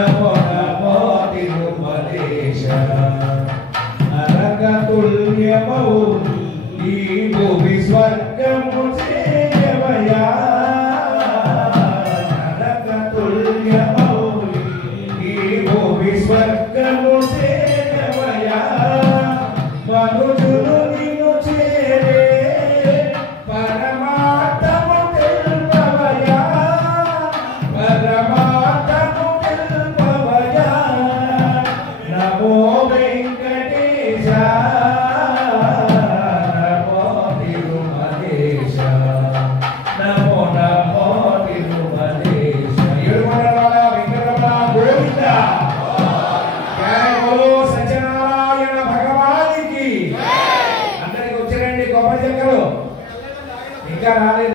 నమో నమో తిరుమలేశ నరకతుల్యమౌ ఈ భూమి స్వర్గము చేరవయా నరకతుల్యమౌ ఈ భూమి స్వర్గము చేరవయా మనుజులు నిన్ను చేరే పరమాత్మము తెలుపవయా పరమాత్మము తెలుపవయా నమో వెంకటేశ నమో తిరుమలేశ నమో నమో తిరుమలేశ ఏడుకొండలవాడ వెంకటరమణ గోవింద జయ బోలో సత్యనారాయణ భగవానికి అందరికి వచ్చారండి గొప్ప చెక్కలు ఇంకా రాలేదు.